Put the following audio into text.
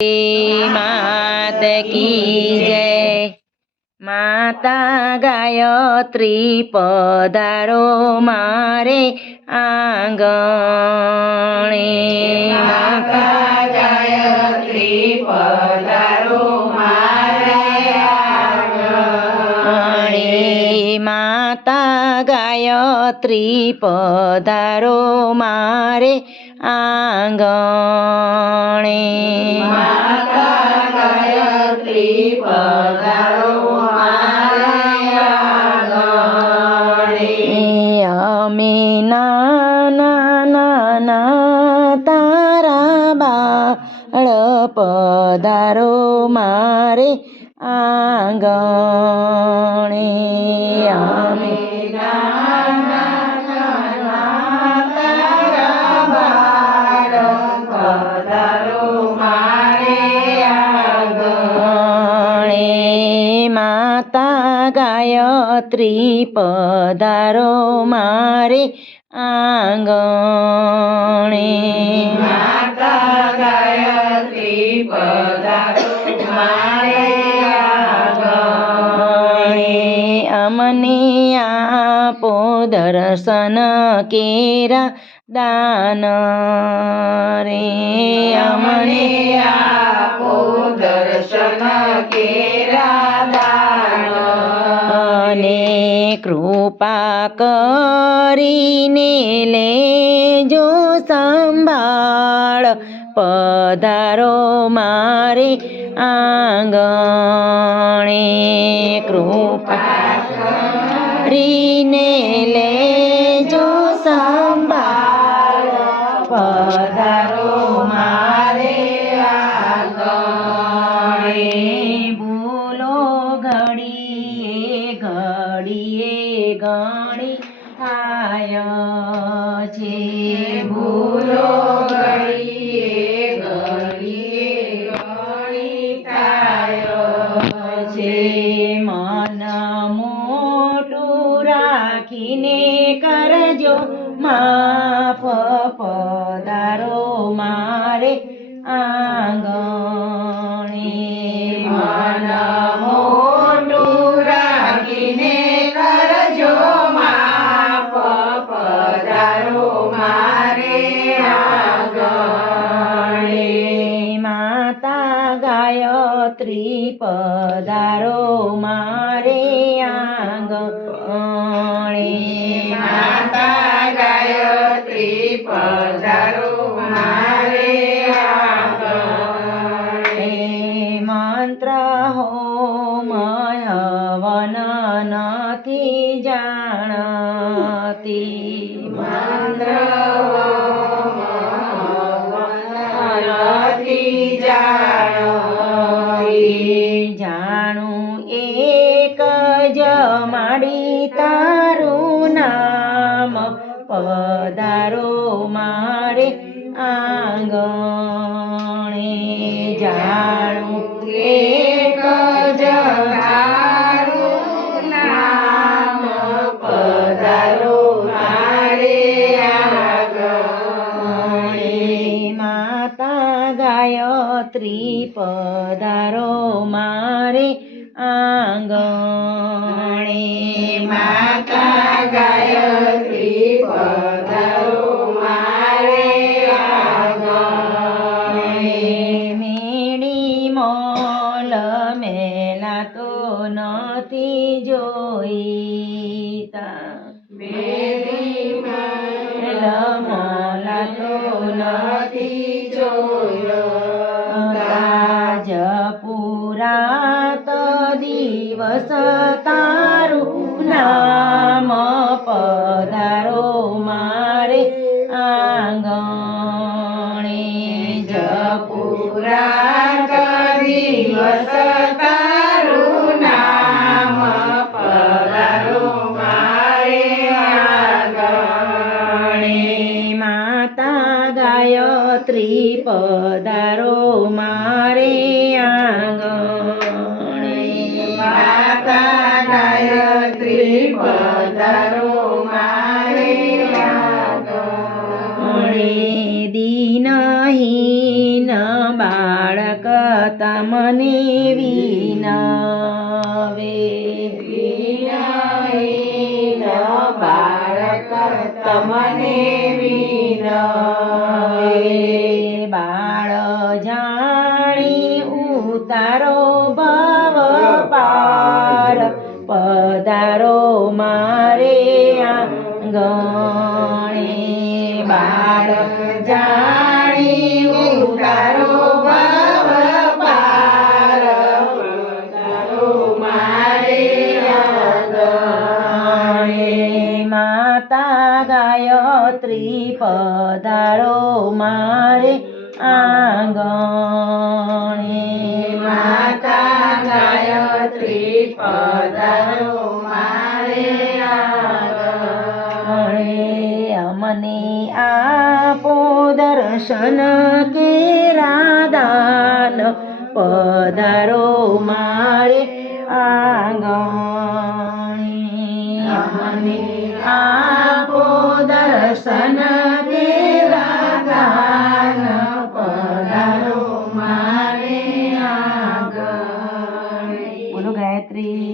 मात की जय। माता गायत्री पधारो मारे आंगणे। माता गायत्री पधारो मारे आंगणे। माता गायत्री पधारो मारे आंगणे। माता गायत्री पधारो मारे आंगणे। अमे नाना तारा बाळ पधारो मारे आंगणे। अमे माता गायत्री पधारो मारे आंगणे। माता गायत्री पधारो मारे आंगणे। अमने आपो दर्शन केरा दान रे। अमने आपो दर्शन केरा दान। અને કૃપા કરીને લેજો સંભાળ પધારો મારે આંગણે। કૃપા કરીને લેજો સંભાળ પધારો મારે આંગણે। ભૂલો ઘડીએ ઘડીએ ઘણી થાય છે। ભૂલો ઘડીએ ઘડીએ ઘણી થાય છે। મન મોટું રાખીને કરજો માફ પધારો મારે આંગણે। મન મોટું રાખીને કરજો માફ પધારો મારે આંગણે। માતા ગાયત્રી પધારો મારે આંગણે। માતા ગાયત્રી પધારો મારે આંગણે। મંત્ર હોમ હવન નથી જાણતી। મંત્ર હોમ હવન નથી જાણતી। જાણું એક જ માડી તારું નામ પધારો મારે આંગણે। જાણું એક જ તારું નામ પધારો મારે આંગણે। માતા ગાયત્રી પધારો મારે આંગણે। માતા ગાયત્રી પધારો મારે આંગણે। મેળી મોલ મેલા તો નથી જોઈતા। મેળી મેલ મોલા તો નથી જોયો। રાજપુરા તો દિવસ તારું નામ પધારો મારે આંગણે। જપુરા દિવસ તારું નામ પધારો મારે આંગણે। માતા ગાયત્રી પધારો મારે આંગણે। માતા ગાયત્રી પધારો મારે આંગણે। દીનહીન બાળ બાળક તમને વિનવે. વિનયીન બાળક તમને વિનવે. બાળ જાણી ઉતારો ભવ પાર પધારો મારે આંગણે. બાળ જાણી ઉતારો ભવ પાર પધારો મારે આંગણે. માતા ગાયત્રી પધારો મારે આંગણે. માતા ગાયત્રી પધારો મારે આંગણે. અમને આપો દર્શન કેરાદાન પધારો મારે આંગણે. અમને આપો દર્શન કેરાદાન પધારો મારે આંગણે. બોલો ગાયત્રી